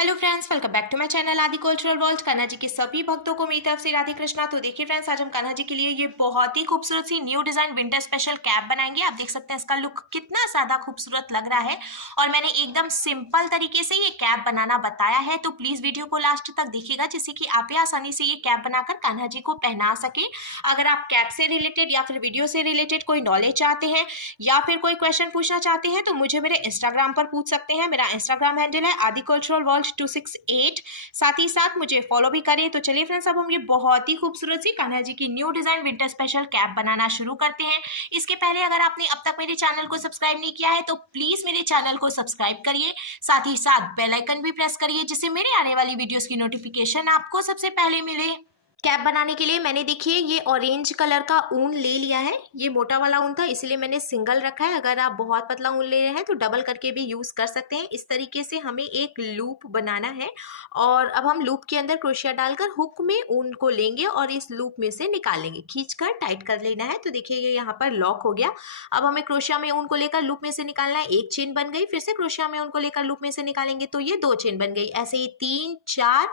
Hello friends, welcome back to my channel Aadi cultural world. Kanha ji के सभी भक्तों को मेरी तरफ से राधे कृष्णा। तो देखिए फ्रेंड्स, आज हम कान्हा जी के लिए ये बहुत ही खूबसूरत सी new design winter special cap बनाएंगे। आप देख सकते हैं इसका लुक कितना ज्यादा खूबसूरत लग रहा है और मैंने एकदम सिंपल तरीके से ये कैप बनाना बताया है। तो प्लीज वीडियो को लास्ट तक देखिएगा जिससे कि आप आसानी से ये कैप बनाकर कान्हा जी को पहना सके। अगर आप कैप से रिलेटेड या फिर वीडियो से रिलेटेड कोई नॉलेज चाहते हैं या फिर कोई क्वेश्चन पूछना चाहते हैं तो मुझे मेरे इंस्टाग्राम पर पूछ सकते हैं। मेरा इंस्टाग्राम हैंडल है आदि कल्चरल वर्ल्ड 268। साथ ही साथ मुझे फॉलो भी करिए। तो चलिए फ्रेंड्स, अब हम ये बहुत ही खूबसूरत सी कान्हा जी की new design winter special cap बनाना शुरू करते हैं। इसके पहले अगर आपने अब तक मेरे चैनल को सब्सक्राइब नहीं किया है तो प्लीज मेरे चैनल को सब्सक्राइब करिए, साथ ही साथ बेल आइकन भी प्रेस करिए जिससे मेरे आने वाली वीडियोस की नोटिफिकेशन आपको सबसे पहले मिले। कैप बनाने के लिए मैंने देखिए ये ऑरेंज कलर का ऊन ले लिया है। ये मोटा वाला ऊन था इसलिए मैंने सिंगल रखा है। अगर आप बहुत पतला ऊन ले रहे हैं तो डबल करके भी यूज कर सकते हैं। इस तरीके से हमें एक लूप बनाना है और अब हम लूप के अंदर क्रोशिया डालकर हुक में ऊन को लेंगे और इस लूप में से निकालेंगे। खींचकर टाइट कर लेना है। तो देखिए ये यहाँ पर लॉक हो गया। अब हमें क्रोशिया में ऊन को लेकर लूप में से निकालना है। एक चेन बन गई, फिर से क्रोशिया में ऊन को लेकर लूप में से निकालेंगे तो ये 2 चेन बन गई। ऐसे ही 3 4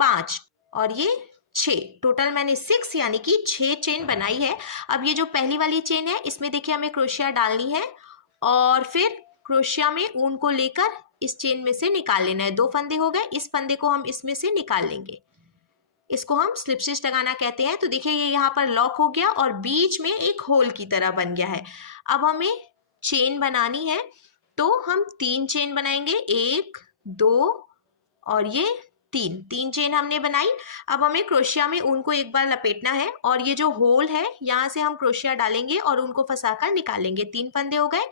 5 और ये 6, टोटल मैंने 6 यानी कि 6 चेन बनाई है। अब ये जो पहली वाली चेन है इसमें देखिए हमें क्रोशिया डालनी है और फिर क्रोशिया में ऊन को लेकर इस चेन में से निकाल लेना है। 2 फंदे हो गए, इस फंदे को हम इसमें से निकाल लेंगे। इसको हम स्लिप स्टिच लगाना कहते हैं। तो देखिए ये यहाँ पर लॉक हो गया और बीच में एक होल की तरह बन गया है। अब हमें चेन बनानी है तो हम 3 चेन बनाएंगे, 1 2 और ये 3 चेन हमने बनाई। अब हमें क्रोशिया में ऊन को एक बार लपेटना है और ये जो होल है यहाँ से हम क्रोशिया डालेंगे और उनको फंसाकर निकालेंगे। 3 फंदे हो गए।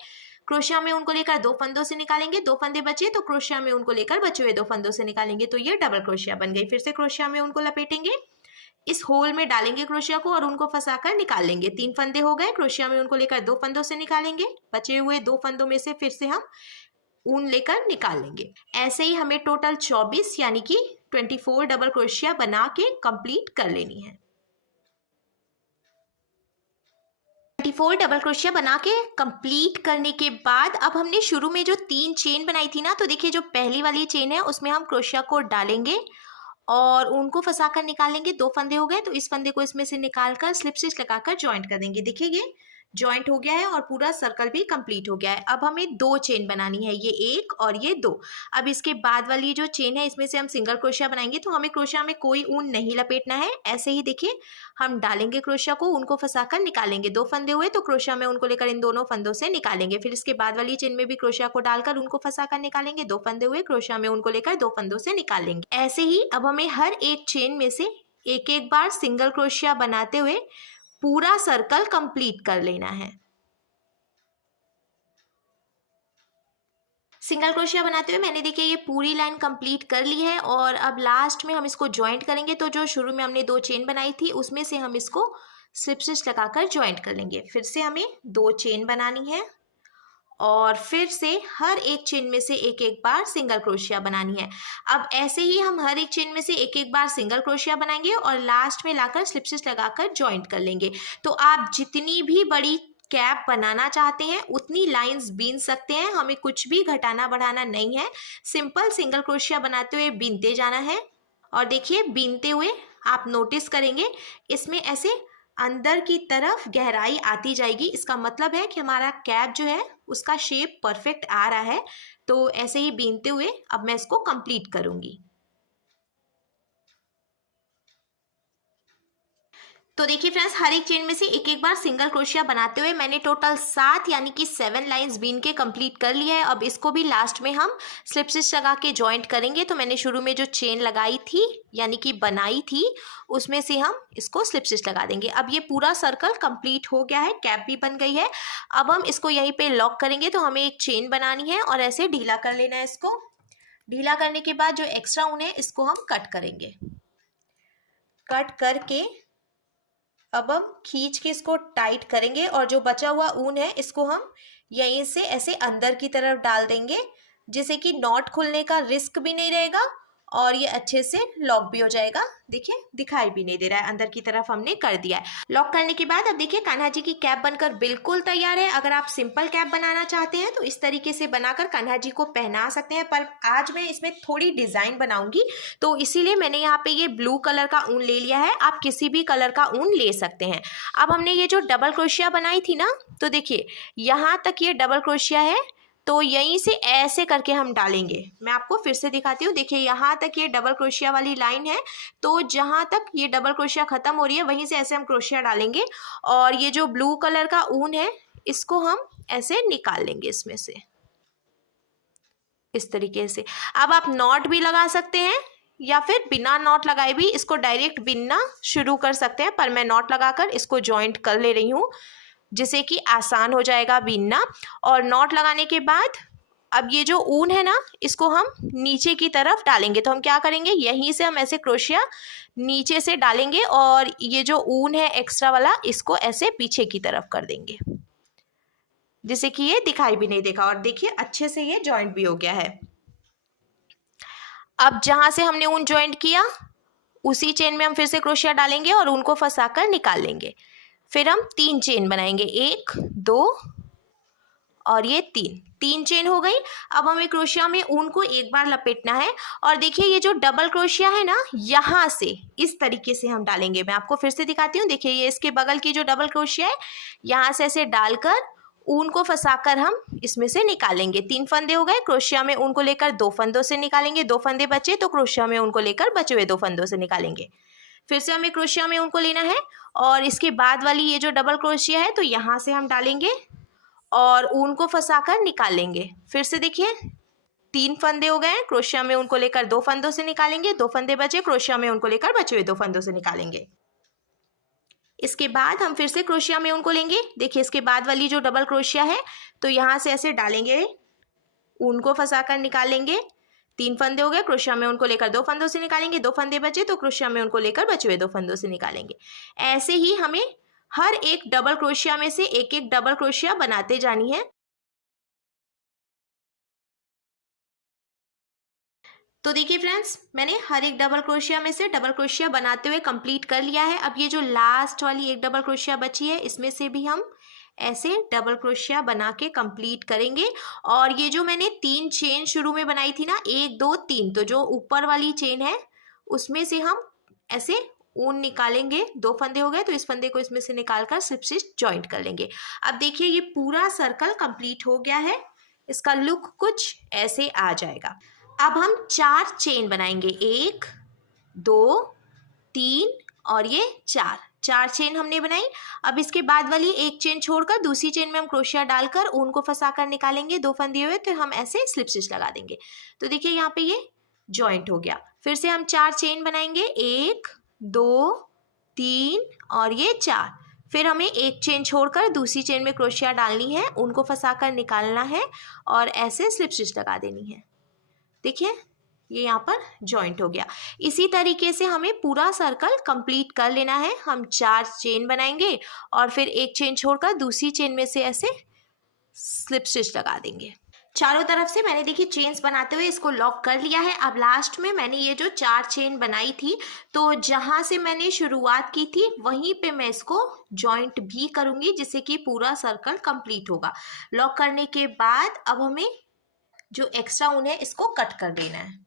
क्रोशिया में उनको लेकर 2 फंदों से निकालेंगे। 2 फंदे बचे तो क्रोशिया में उनको लेकर बचे हुए 2 फंदों से निकालेंगे तो ये डबल क्रोशिया बन गई। फिर से क्रोशिया में उनको लपेटेंगे, इस होल में डालेंगे क्रोशिया को और उनको फंसाकर निकाल लेंगे। 3 फंदे हो गए। क्रोशिया में उनको लेकर 2 फंदों से निकालेंगे। बचे हुए 2 फंदों में से फिर से हम ऊन लेकर निकाल लेंगे। ऐसे ही हमें टोटल 24 यानी कि 24 डबल क्रोशिया बना के कंप्लीट कर लेनी है। 24 डबल क्रोशिया बना के कंप्लीट करने के बाद अब हमने शुरू में जो 3 चेन बनाई थी ना, तो देखिए जो पहली वाली चेन है उसमें हम क्रोशिया को डालेंगे और उनको फंसाकर निकालेंगे। 2 फंदे हो गए तो इस फंदे को इसमें से निकालकर स्लिप स्टिच लगाकर ज्वाइंट कर देंगे। देखिए ये ज्वाइंट हो गया है और पूरा सर्कल भी कंप्लीट हो गया है। अब हमें 2 चेन बनानी है, ये 1 और ये 2। अब इसके बाद वाली जो चेन है इसमें से हम सिंगल क्रोशिया बनाएंगे तो हमें क्रोशिया में कोई ऊन नहीं लपेटना है। ऐसे ही देखिए हम डालेंगे क्रोशिया को, उनको फंसाकर निकालेंगे। 2 फंदे हुए तो क्रोशिया में उनको लेकर इन दोनों फंदों से निकालेंगे। फिर इसके बाद वाली चेन में भी क्रोशिया को डालकर उनको फंसाकर निकालेंगे। 2 फंदे हुए, क्रोशिया में उनको लेकर 2 फंदों से निकालेंगे। ऐसे ही अब हमें हर एक चेन में से एक एक बार सिंगल क्रोशिया बनाते हुए पूरा सर्कल कंप्लीट कर लेना है। सिंगल क्रोशिया बनाते हुए मैंने देखिए ये पूरी लाइन कंप्लीट कर ली है और अब लास्ट में हम इसको ज्वाइंट करेंगे। तो जो शुरू में हमने 2 चेन बनाई थी उसमें से हम इसको स्लिप स्टिच लगाकर ज्वाइंट कर लेंगे। फिर से हमें 2 चेन बनानी है और फिर से हर एक चेन में से एक एक बार सिंगल क्रोशिया बनानी है। अब ऐसे ही हम हर एक चेन में से एक एक बार सिंगल क्रोशिया बनाएंगे और लास्ट में लाकर स्लिप स्टिच लगाकर ज्वाइंट कर लेंगे। तो आप जितनी भी बड़ी कैप बनाना चाहते हैं उतनी लाइंस बीन सकते हैं। हमें कुछ भी घटाना बढ़ाना नहीं है। सिंपल सिंगल क्रोशिया बनाते हुए बीनते जाना है और देखिए बीनते हुए आप नोटिस करेंगे इसमें ऐसे अंदर की तरफ गहराई आती जाएगी। इसका मतलब है कि हमारा कैप जो है उसका शेप परफेक्ट आ रहा है। तो ऐसे ही बीनते हुए अब मैं इसको कंप्लीट करूंगी। तो देखिए फ्रेंड्स, हर एक चेन में से एक एक बार सिंगल क्रोशिया बनाते हुए मैंने टोटल 7 यानी कि 7 लाइंस बीन के कंप्लीट कर लिया है। अब इसको भी लास्ट में हम स्लिप स्टिच लगा के ज्वाइंट करेंगे। तो मैंने शुरू में जो चेन लगाई थी यानी कि बनाई थी उसमें से हम इसको स्लिप स्टिच लगा देंगे। अब ये पूरा सर्कल कंप्लीट हो गया है, कैप भी बन गई है। अब हम इसको यहीं पे लॉक करेंगे। तो हमें एक चेन बनानी है और ऐसे ढीला कर लेना है। इसको ढीला करने के बाद जो एक्स्ट्रा ऊन है इसको हम कट करेंगे। कट करके अब हम खींच के इसको टाइट करेंगे और जो बचा हुआ ऊन है इसको हम यहीं से ऐसे अंदर की तरफ डाल देंगे जिससे कि नॉट खुलने का रिस्क भी नहीं रहेगा और ये अच्छे से लॉक भी हो जाएगा। देखिए दिखाई भी नहीं दे रहा है, अंदर की तरफ हमने कर दिया है। लॉक करने के बाद अब देखिए कान्हा जी की कैप बनकर बिल्कुल तैयार है। अगर आप सिंपल कैप बनाना चाहते हैं तो इस तरीके से बनाकर कान्हा जी को पहना सकते हैं, पर आज मैं इसमें थोड़ी डिजाइन बनाऊंगी तो इसीलिए मैंने यहाँ पे ये ब्लू कलर का ऊन ले लिया है। आप किसी भी कलर का ऊन ले सकते हैं। अब हमने ये जो डबल क्रोशिया बनाई थी ना, तो देखिए यहाँ तक ये डबल क्रोशिया है, तो यहीं से ऐसे करके हम डालेंगे। मैं आपको फिर से दिखाती हूँ। देखिए यहाँ तक ये डबल क्रोशिया वाली लाइन है, तो जहाँ तक ये डबल क्रोशिया खत्म हो रही है वहीं से ऐसे हम क्रोशिया डालेंगे और ये जो ब्लू कलर का ऊन है इसको हम ऐसे निकाल लेंगे इसमें से, इस तरीके से। अब आप नॉट भी लगा सकते हैं या फिर बिना नॉट लगाए भी इसको डायरेक्ट बिनना शुरू कर सकते हैं, पर मैं नॉट लगाकर इसको जॉइंट कर ले रही हूँ जिससे कि आसान हो जाएगा बीनना। और नॉट लगाने के बाद अब ये जो ऊन है ना इसको हम नीचे की तरफ डालेंगे। तो हम क्या करेंगे, यहीं से हम ऐसे क्रोशिया नीचे से डालेंगे और ये जो ऊन है एक्स्ट्रा वाला इसको ऐसे पीछे की तरफ कर देंगे जिससे कि ये दिखाई भी नहीं देगा। और देखिए अच्छे से ये जॉइंट भी हो गया है। अब जहां से हमने ऊन जॉइंट किया उसी चेन में हम फिर से क्रोशिया डालेंगे और ऊन को फंसाकर निकाल लेंगे। फिर हम 3 चेन बनाएंगे, 1 2 और ये 3 चेन हो गई। अब हमें क्रोशिया में ऊन को एक बार लपेटना है और देखिए ये जो डबल क्रोशिया है ना यहाँ से इस तरीके से हम डालेंगे। मैं आपको फिर से दिखाती हूँ। देखिए ये इसके बगल की जो डबल क्रोशिया है यहाँ से ऐसे डालकर ऊन को फंसाकर हम इसमें से निकालेंगे। 3 फंदे हो गए, क्रोशिया में ऊन को लेकर 2 फंदों से निकालेंगे। 2 फंदे बचे तो क्रोशिया में ऊन को लेकर बचे हुए 2 फंदों से निकालेंगे। फिर से हमें क्रोशिया में उनको लेना है और इसके बाद वाली ये जो डबल क्रोशिया है तो यहाँ से हम डालेंगे और ऊन को फंसाकर निकाल लेंगे। फिर से देखिए 3 फंदे हो गए, क्रोशिया में उनको लेकर 2 फंदों से निकालेंगे। 2 फंदे बचे, क्रोशिया में उनको लेकर बचे हुए 2 फंदों से निकालेंगे। इसके बाद हम फिर से क्रोशिया में उनको लेंगे। देखिए इसके बाद वाली जो डबल क्रोशिया है तो यहाँ से ऐसे डालेंगे, ऊन को फंसाकर निकालेंगे। 3 फंदे हो गए, क्रोशिया में उनको लेकर 2 फंदों से निकालेंगे। 2 फंदे बचे तो क्रोशिया में उनको लेकर बचे हुए 2 फंदों से निकालेंगे। ऐसे ही हमें हर एक डबल क्रोशिया में से एक एक डबल क्रोशिया बनाते जानी है। तो देखिए फ्रेंड्स, मैंने हर एक डबल क्रोशिया में से डबल क्रोशिया बनाते हुए कंप्लीट कर लिया है। अब ये जो लास्ट वाली एक डबल क्रोशिया बची है इसमें से भी हम ऐसे डबल क्रोशिया बना के कंप्लीट करेंगे। और ये जो मैंने 3 चेन शुरू में बनाई थी ना, 1 2 3, तो जो ऊपर वाली चेन है उसमें से हम ऐसे ऊन निकालेंगे। 2 फंदे हो गए तो इस फंदे को इसमें से निकालकर स्लिप स्टिच जॉइंट कर लेंगे। अब देखिए ये पूरा सर्कल कंप्लीट हो गया है। इसका लुक कुछ ऐसे आ जाएगा। अब हम 4 चेन बनाएंगे, 1 2 3 और ये 4 चेन हमने बनाई। अब इसके बाद वाली एक चेन छोड़कर दूसरी चेन में हम क्रोशिया डालकर ऊन को फंसाकर निकालेंगे। 2 फंदे हुए तो हम ऐसे स्लिप स्टिच लगा देंगे। तो देखिए यहाँ पे ये जॉइंट हो गया। फिर से हम 4 चेन बनाएंगे, 1 2 3 और ये 4। फिर हमें एक चेन छोड़कर दूसरी चेन में क्रोशिया डालनी है, ऊन को फंसाकर निकालना है और ऐसे स्लिप स्टिच लगा देनी है। देखिए ये यहाँ पर जॉइंट हो गया। इसी तरीके से हमें पूरा सर्कल कंप्लीट कर लेना है। हम 4 चेन बनाएंगे और फिर एक चेन छोड़कर दूसरी चेन में से ऐसे स्लिप स्टिच लगा देंगे। चारों तरफ से मैंने देखिए चेन्स बनाते हुए इसको लॉक कर लिया है। अब लास्ट में मैंने ये जो 4 चेन बनाई थी तो जहाँ से मैंने शुरुआत की थी वहीं पे मैं इसको जॉइंट भी करूँगी जिससे कि पूरा सर्कल कंप्लीट होगा। लॉक करने के बाद अब हमें जो एक्स्ट्रा ऊन है इसको कट कर देना है।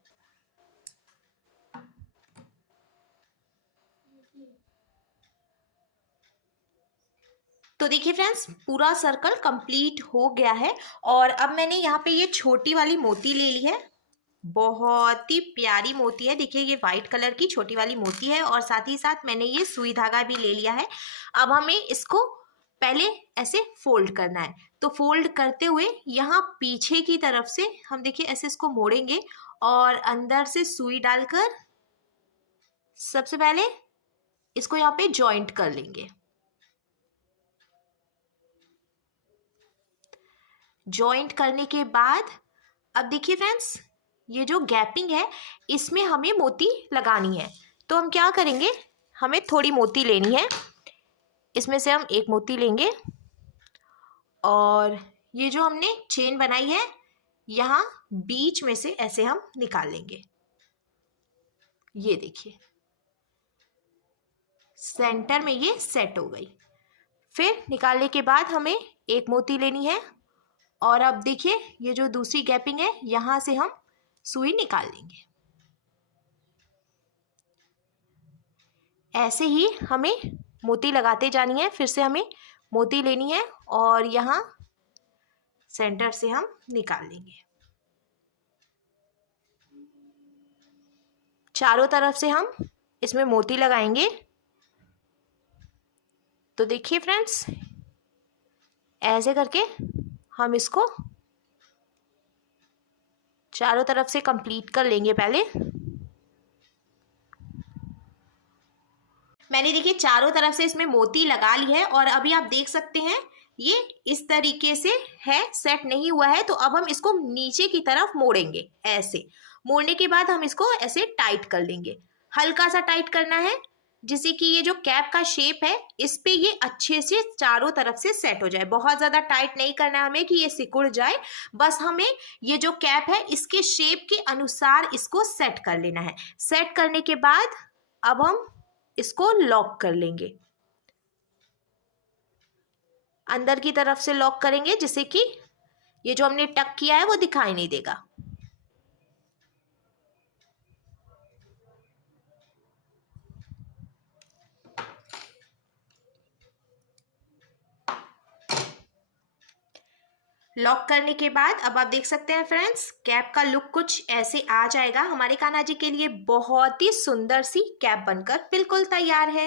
तो देखिए फ्रेंड्स, पूरा सर्कल कंप्लीट हो गया है। और अब मैंने यहाँ पे ये छोटी वाली मोती ले ली है। बहुत ही प्यारी मोती है। देखिए ये वाइट कलर की छोटी वाली मोती है और साथ ही साथ मैंने ये सुई धागा भी ले लिया है। अब हमें इसको पहले ऐसे फोल्ड करना है। तो फोल्ड करते हुए यहाँ पीछे की तरफ से हम देखिए ऐसे इसको मोड़ेंगे और अंदर से सुई डालकर सबसे पहले इसको यहाँ पे जॉइंट कर लेंगे। जॉइंट करने के बाद अब देखिए फ्रेंड्स, ये जो गैपिंग है इसमें हमें मोती लगानी है। तो हम क्या करेंगे, हमें थोड़ी मोती लेनी है। इसमें से हम एक मोती लेंगे और ये जो हमने चेन बनाई है यहाँ बीच में से ऐसे हम निकाल लेंगे। ये देखिए सेंटर में ये सेट हो गई। फिर निकालने के बाद हमें एक मोती लेनी है और अब देखिए ये जो दूसरी गैपिंग है यहाँ से हम सुई निकाल लेंगे। ऐसे ही हमें मोती लगाते जानी है। फिर से हमें मोती लेनी है और यहाँ सेंटर से हम निकाल लेंगे। चारों तरफ से हम इसमें मोती लगाएंगे। तो देखिए फ्रेंड्स, ऐसे करके हम इसको चारों तरफ से कंप्लीट कर लेंगे। पहले मैंने देखिए चारों तरफ से इसमें मोती लगा ली है और अभी आप देख सकते हैं ये इस तरीके से है, सेट नहीं हुआ है। तो अब हम इसको नीचे की तरफ मोड़ेंगे। ऐसे मोड़ने के बाद हम इसको ऐसे टाइट कर लेंगे। हल्का सा टाइट करना है जिससे कि ये जो कैप का शेप है इस पे ये अच्छे से चारों तरफ से सेट हो जाए। बहुत ज़्यादा टाइट नहीं करना हमें कि ये सिकुड़ जाए, बस हमें ये जो कैप है इसके शेप के अनुसार इसको सेट कर लेना है। सेट करने के बाद अब हम इसको लॉक कर लेंगे। अंदर की तरफ से लॉक करेंगे जिससे कि ये जो हमने टक किया है वो दिखाई नहीं देगा। लॉक करने के बाद अब आप देख सकते हैं फ्रेंड्स, कैप का लुक कुछ ऐसे आ जाएगा। हमारे कान्हा जी के लिए बहुत ही सुंदर सी कैप बनकर बिल्कुल तैयार है।